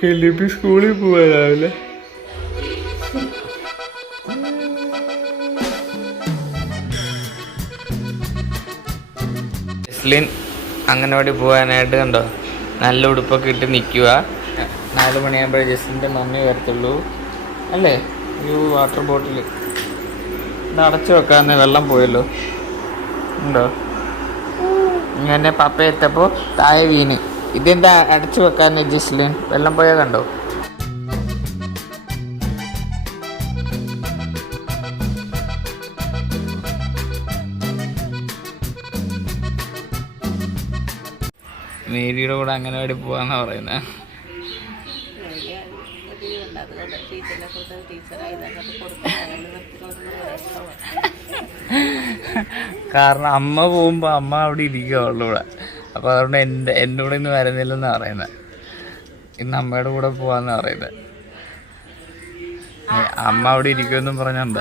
കെല്ലിപ്പി സ്കൂളിൽ പോവാ രാവിലെ. ജസ്ലിൻ അംഗനവാടി പോകാനായിട്ട് കണ്ടോ നല്ല ഉടുപ്പൊക്കെ ഇട്ട് നിൽക്കുക. 4 മണിയാകുമ്പോഴേ ജസ്ലിൻ്റെ മമ്മി വരത്തുള്ളൂ അല്ലേ. ഈ വാട്ടർ ബോട്ടിൽ ഇത് അടച്ചു വെക്കാന്ന് വെള്ളം പോയല്ലോ ഉണ്ടോ. ഇങ്ങനെ പപ്പ എത്തപ്പോൾ താഴെ വീണ്. ഇതെന്താ അടച്ചു വെക്കാന്ന് ജസ്ലിൻ, വെള്ളം പോയാൽ കണ്ടോ. മേരിയുടെ കൂടെ അംഗനവാടി പോവാന്നാ പറയുന്നത്. കാരണം അമ്മ പോകുമ്പോ അമ്മ അവിടെ ഇരിക്കുക അവളുടെ കൂടെ. അപ്പൊ അതുകൊണ്ട് എൻ്റെ കൂടെ ഇന്ന് വരുന്നില്ലെന്നാ പറയുന്നത്. ഇന്ന് അമ്മയുടെ കൂടെ പോവാന്നാ പറയുന്നത്. അമ്മ അവിടെ ഇരിക്കുമെന്നും പറഞ്ഞോണ്ട്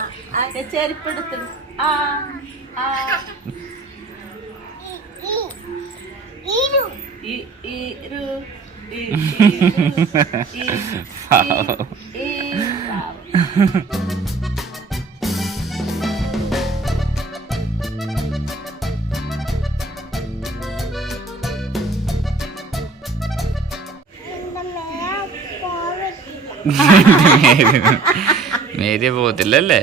മേരി പോകത്തില്ലല്ലേ.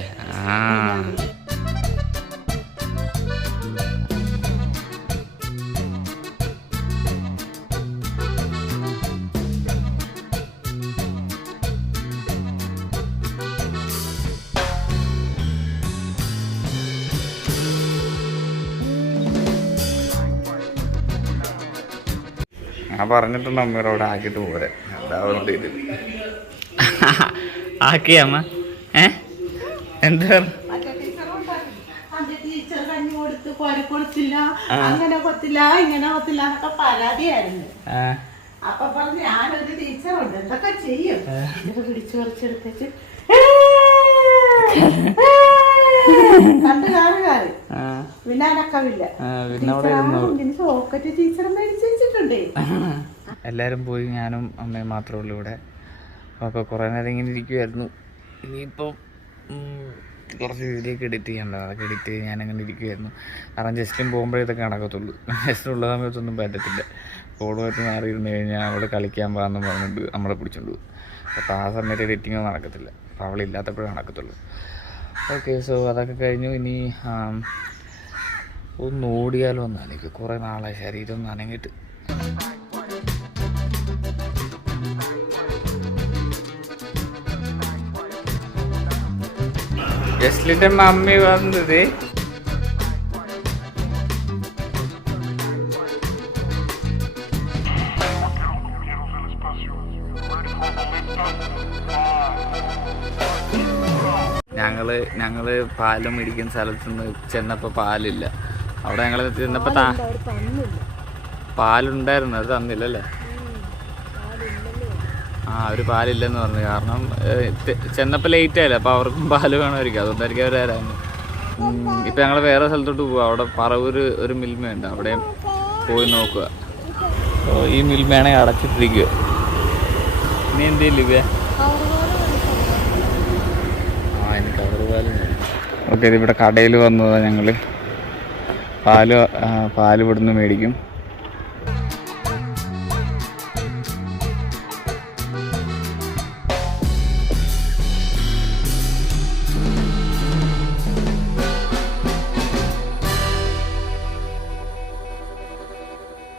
ഞാൻ പറഞ്ഞിട്ടുണ്ട് അമ്മയുടെ അവിടെ ആക്കിയിട്ട് പോരെ. അതാവുന്നുണ്ട് ഇത് ആക്കിയമ്മ. എന്താ അങ്ങനെ കൊത്തില്ല ഇങ്ങനെ കൊത്തില്ല എന്നൊക്കെ പരാതിയായിരുന്നു. അപ്പൊ പറഞ്ഞു ഞാനൊരു ടീച്ചറുണ്ട് എന്തൊക്കെ ചെയ്യും പിടിച്ചു പറിച്ചെടുത്തിട്ട് കണ്ട് കാണുകാര് പിന്നെ അനക്കമില്ല. സോക്കറ്റ് ടീച്ചർ മേടിച്ച് വെച്ചിട്ടുണ്ടേ. എല്ലാരും പോയി, ഞാനും അമ്മയും മാത്രമേ ഉള്ളൂ ഇവിടെ. അപ്പോൾ കുറേ നേരം ഇങ്ങനെ ഇരിക്കുമായിരുന്നു. ഇനിയിപ്പം കുറച്ച് വീഡിയോ ഒക്കെ എഡിറ്റ് ചെയ്യണ്ടത്, അതൊക്കെ എഡിറ്റ് ചെയ്ത് ഞാനങ്ങനെ ഇരിക്കുമായിരുന്നു. കാരണം ജസ്റ്റും പോകുമ്പോഴേ ഇതൊക്കെ നടക്കത്തുള്ളൂ. ജസ്റ്റ് ഉള്ള സമയത്തൊന്നും പറ്റത്തില്ല. ഫോണുമായിട്ട് മാറിയിരുന്നു കഴിഞ്ഞാൽ അവിടെ കളിക്കാൻ പോകാമെന്ന് പറഞ്ഞിട്ട് നമ്മളെ പിടിച്ചോണ്ട് പോകും. അപ്പോൾ ആ സമയത്ത് എഡിറ്റിങ്ങോ നടക്കത്തില്ല. അപ്പോൾ അവളില്ലാത്തപ്പോഴേ നടക്കത്തുള്ളൂ. ഓക്കെ, സോ അതൊക്കെ കഴിഞ്ഞു. ഇനി ഒന്ന് ഓടിയാലോ എന്നാണ്. എനിക്ക് കുറേ നാളായി ശരീരം ഒന്ന് അനങ്ങിയിട്ട്. ജസ്ലിന്റെ മമ്മി വന്നത് ഞങ്ങള് പാലം മേടിക്കുന്ന സ്ഥലത്ത് നിന്ന് ചെന്നപ്പോൾ പാലില്ല. അവിടെ ഞങ്ങൾ ചെന്നപ്പോൾ പാലുണ്ടായിരുന്നു, അത് തന്നില്ലല്ലേ. ഒരു പാലില്ലെന്ന് പറഞ്ഞു. കാരണം ചെന്നപ്പോൾ ലേറ്റ് ആയില്ല, അപ്പോൾ അവർക്കും പാല് വേണമായിരിക്കും, അതുകൊണ്ടായിരിക്കും അവർ വരാഞ്ഞത്. ഇപ്പം ഞങ്ങൾ വേറെ സ്ഥലത്തോട്ട് പോവുക. അവിടെ പറവൂർ ഒരു മിൽമയുണ്ട്, അവിടെ പോയി നോക്കുക. ഈ മിൽമയാണെങ്കിൽ അടച്ചിട്ടിരിക്കുക. ഇനി എന്തെങ്കിലും ഇവ എനിക്ക് കവർ പാല്. ഓക്കെ, ഇതിവിടെ കടയിൽ വന്നതാണ് ഞങ്ങൾ. പാല് ഇവിടുന്ന് മേടിക്കും.